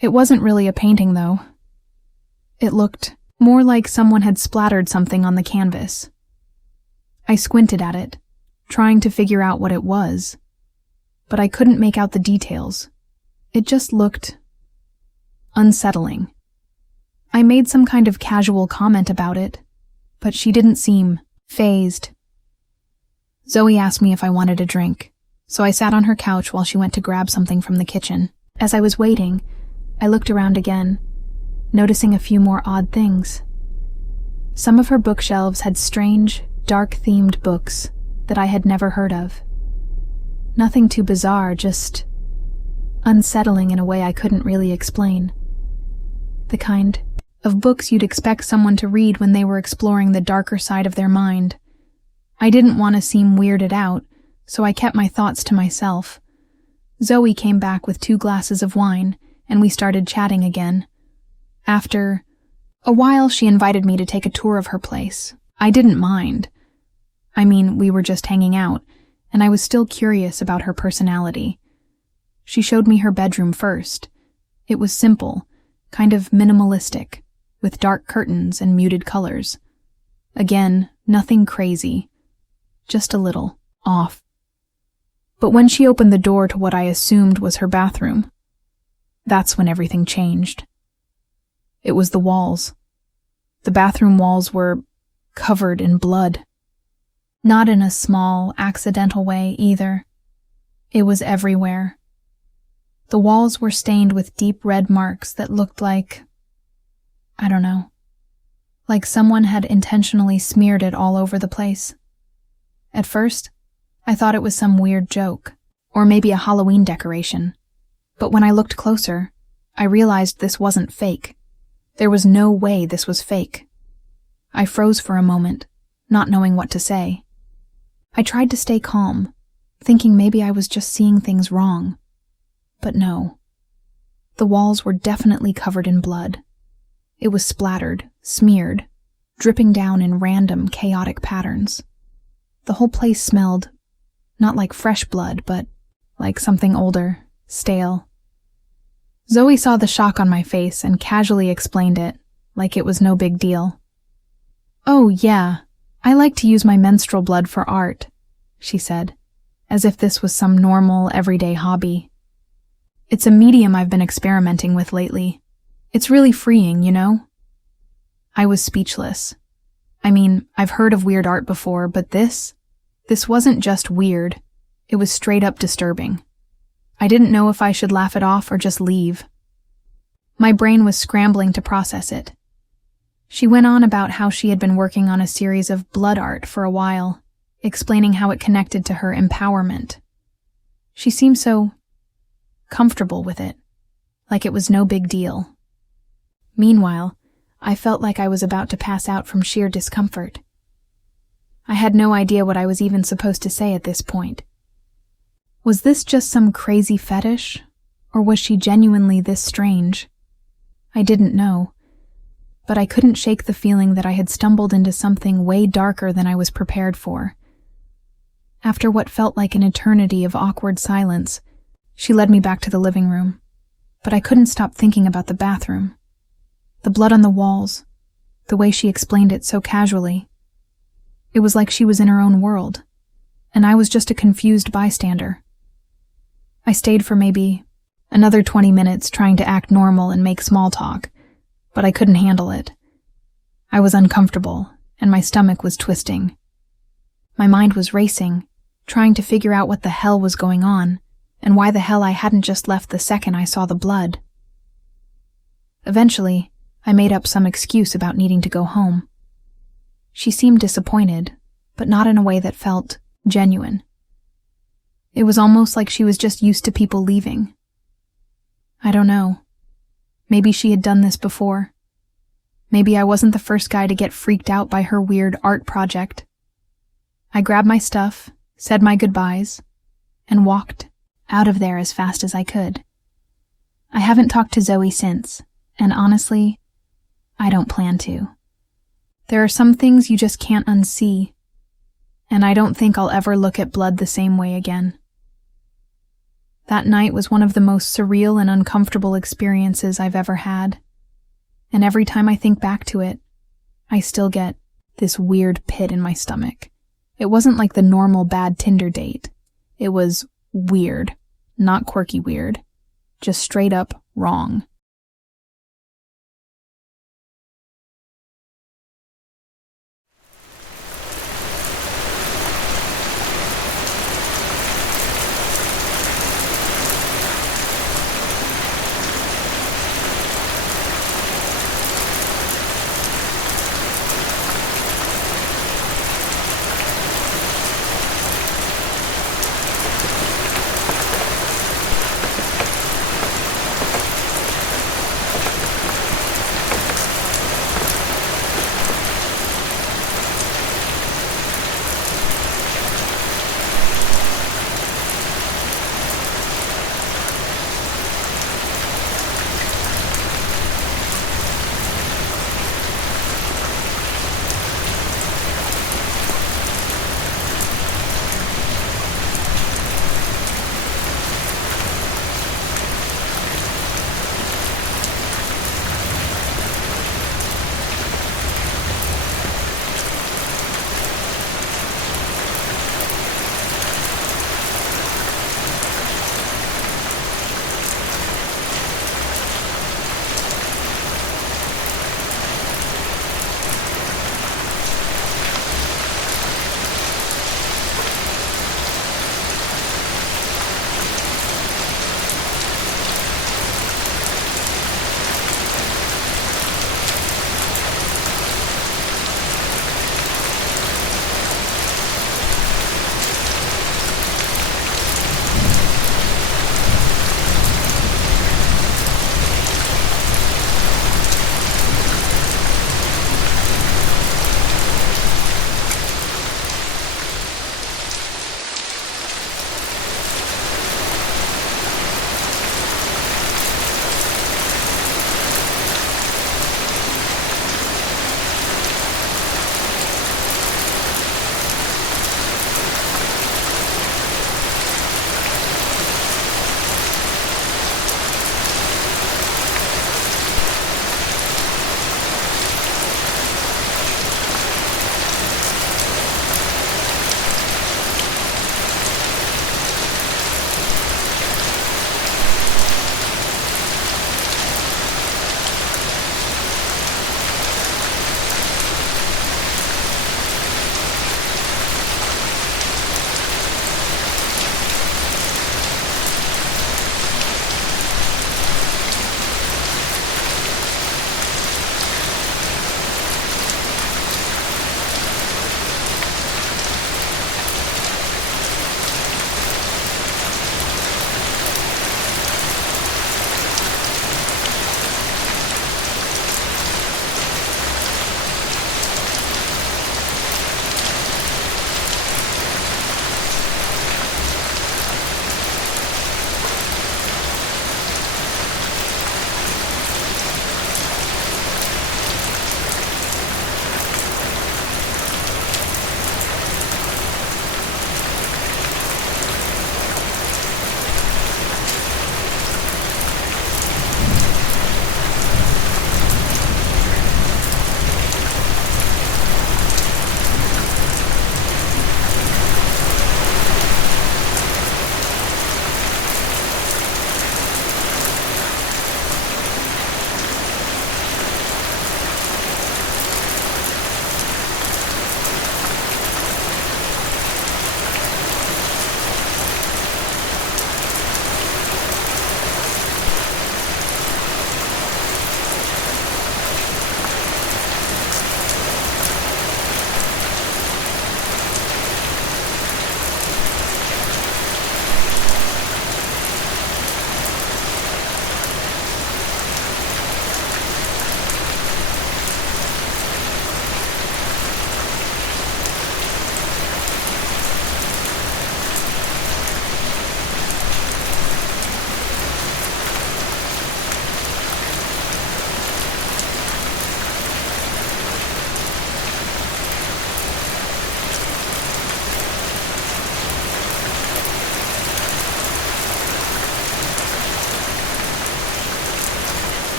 It wasn't really a painting, though. It looked more like someone had splattered something on the canvas. I squinted at it, trying to figure out what it was, but I couldn't make out the details. It just looked unsettling. I made some kind of casual comment about it, but she didn't seem fazed. Zoe asked me if I wanted a drink, so I sat on her couch while she went to grab something from the kitchen. As I was waiting, I looked around again, noticing a few more odd things. Some of her bookshelves had strange, dark-themed books that I had never heard of. Nothing too bizarre, just unsettling in a way I couldn't really explain. The kind of books you'd expect someone to read when they were exploring the darker side of their mind. I didn't want to seem weirded out, so I kept my thoughts to myself. Zoe came back with 2 glasses of wine, and we started chatting again. After a while, she invited me to take a tour of her place. I didn't mind. I mean, we were just hanging out, and I was still curious about her personality. She showed me her bedroom first. It was simple, kind of minimalistic, with dark curtains and muted colors. Again, nothing crazy, just a little off. But when she opened the door to what I assumed was her bathroom, that's when everything changed. It was the walls. The bathroom walls were covered in blood. Not in a small, accidental way either. It was everywhere. The walls were stained with deep red marks that looked like, I don't know, like someone had intentionally smeared it all over the place. At first, I thought it was some weird joke, or maybe a Halloween decoration. But when I looked closer, I realized this wasn't fake. There was no way this was fake. I froze for a moment, not knowing what to say. I tried to stay calm, thinking maybe I was just seeing things wrong. But no. The walls were definitely covered in blood. It was splattered, smeared, dripping down in random, chaotic patterns. The whole place smelled, not like fresh blood, but like something older, stale. Zoe saw the shock on my face and casually explained it, like it was no big deal. "Oh, yeah, I like to use my menstrual blood for art," she said, as if this was some normal, everyday hobby. "It's a medium I've been experimenting with lately. It's really freeing, you know?" I was speechless. I mean, I've heard of weird art before, but this wasn't just weird. It was straight up disturbing. I didn't know if I should laugh it off or just leave. My brain was scrambling to process it. She went on about how she had been working on a series of blood art for a while, explaining how it connected to her empowerment. She seemed so comfortable with it, like it was no big deal. Meanwhile, I felt like I was about to pass out from sheer discomfort. I had no idea what I was even supposed to say at this point. Was this just some crazy fetish, or was she genuinely this strange? I didn't know, but I couldn't shake the feeling that I had stumbled into something way darker than I was prepared for. After what felt like an eternity of awkward silence, she led me back to the living room, but I couldn't stop thinking about the bathroom. The blood on the walls, the way she explained it so casually. It was like she was in her own world, and I was just a confused bystander. I stayed for maybe another 20 minutes trying to act normal and make small talk, but I couldn't handle it. I was uncomfortable, and my stomach was twisting. My mind was racing, trying to figure out what the hell was going on, and why the hell I hadn't just left the second I saw the blood. Eventually, I made up some excuse about needing to go home. She seemed disappointed, but not in a way that felt genuine. It was almost like she was just used to people leaving. I don't know. Maybe she had done this before. Maybe I wasn't the first guy to get freaked out by her weird art project. I grabbed my stuff, said my goodbyes, and walked out of there as fast as I could. I haven't talked to Zoe since, and honestly, I don't plan to. There are some things you just can't unsee, and I don't think I'll ever look at blood the same way again. That night was one of the most surreal and uncomfortable experiences I've ever had, and every time I think back to it, I still get this weird pit in my stomach. It wasn't like the normal bad Tinder date. It was weird, not quirky weird, just straight up wrong.